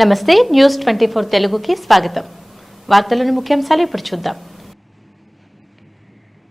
నమస్తే న్యూస్ 24 తెలుగుకి స్వాగతం. వార్తలోని ముఖ్యాంశాలు ఇప్పుడు చూద్దాం.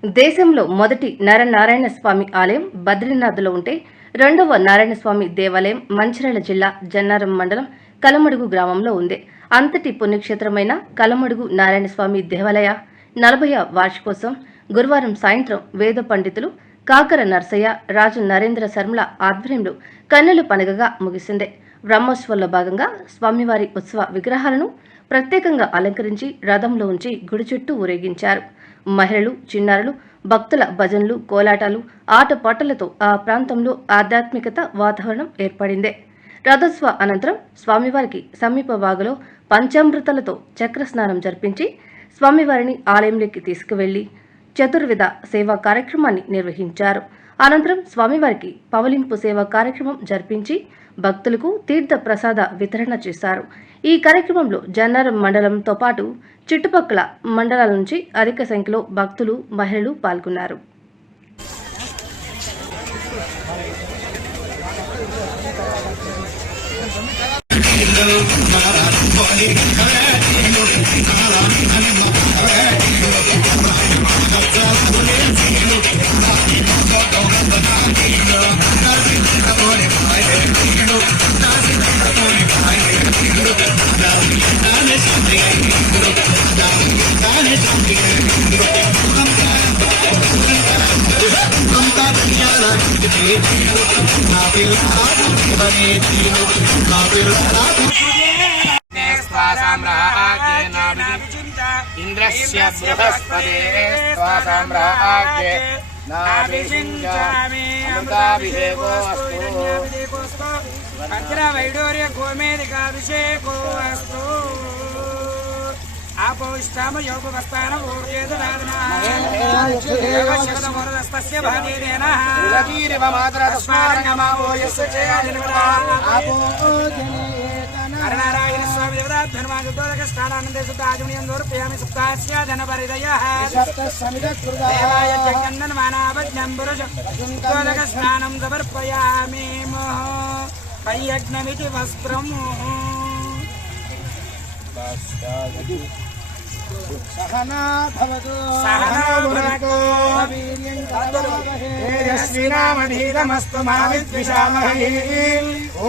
దేశంలో మొదటి నరనారాయణ స్వామి ఆలయం బద్రీనాథ్లో ఉంటే రెండవ నారాయణ స్వామి దేవాలయం మంచిర్యాల జిల్లా జన్నారం మండలం కలమడుగు గ్రామంలో ఉంది. అంతటి పుణ్యక్షేత్రమైన కలమడుగు నారాయణ స్వామి దేవాలయ 40వ వార్షికోత్సవం గురువారం సాయంత్రం వేద పండితులు కాకర నర్సయ్య, రాజు నరేంద్ర శర్మల ఆధ్వర్యంలో కన్నుల పండుగగా ముగిసింది. బ్రహ్మోత్సవంలో భాగంగా స్వామివారి ఉత్సవ విగ్రహాలను ప్రత్యేకంగా అలంకరించి రథంలో ఉంచి గుడి చుట్టూ ఊరేగించారు. మహిళలు, చిన్నారులు, భక్తుల భజనలు, కోలాటాలు, ఆటపాటలతో ఆ ప్రాంతంలో ఆధ్యాత్మికత వాతావరణం ఏర్పడింది. రథోత్సవ అనంతరం స్వామివారికి సమీప వాగులో పంచామృతాలతో చక్ర స్నానం జరిపించి స్వామివారిని ఆలయంలోకి తీసుకువెళ్లి చతుర్విధ సేవా కార్యక్రమాన్ని నిర్వహించారు. అనంతరం స్వామివారికి పవలింపు సేవా కార్యక్రమం జరిపించి భక్తులకు తీర్థ ప్రసాద వితరణ చేశారు. ఈ కార్యక్రమంలో జన్నారం మండలంతో పాటు చుట్టుపక్కల మండలాల నుంచి అధిక సంఖ్యలో భక్తులు, మహిళలు పాల్గొన్నారు. इंद्रस्य बृहस्पते स्वासाम्राज्ञे नाभिषिञ्चामि अमृताभिषेकोऽस्तु भद्रवैडूर्य गोमेधिकाभिषेको अस्तु आपोष्टाम योगवस्थानम् ऊर्जेदुराधनास्य भागेन नारायण स्वामी देवता धर्माजुदोदक स्नानानन्दे सुताजुनियन्दोर्पयामि सुप्तास्य धनपरिदयः देवाय जगन्नन मानावज्ञं पुरुष दोदक स्नानं समर्पयामि मोह परियज्ञमिति वस्त्रम् सहना भवतु सहना भुनक्तु तेजस्विनामधीतमस्तु मा विद्विषामहे।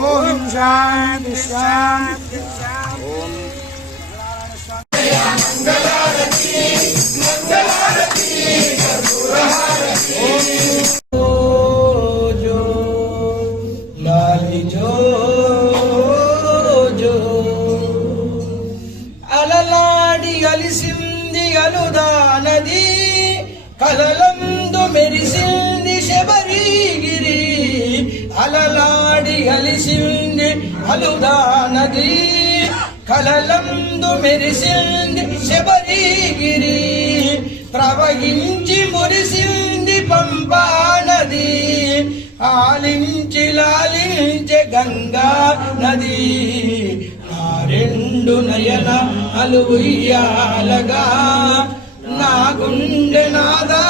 ओम शांति शांति ओम मंगलारती मंगलारती जो लाली जो అలలాడి అలిసింది అలుదానది కలలందు మెరిసింది శబరిగిరి అలలాడి అలిసింది అలుదానది కలలందు మెరిసింది శబరిగిరి ప్రవహించి మురిసింది పంపా నది ఆలించి లాలించే గంగా నది రెండు నయన అలుయ్యాలగా నా గుండె నాదా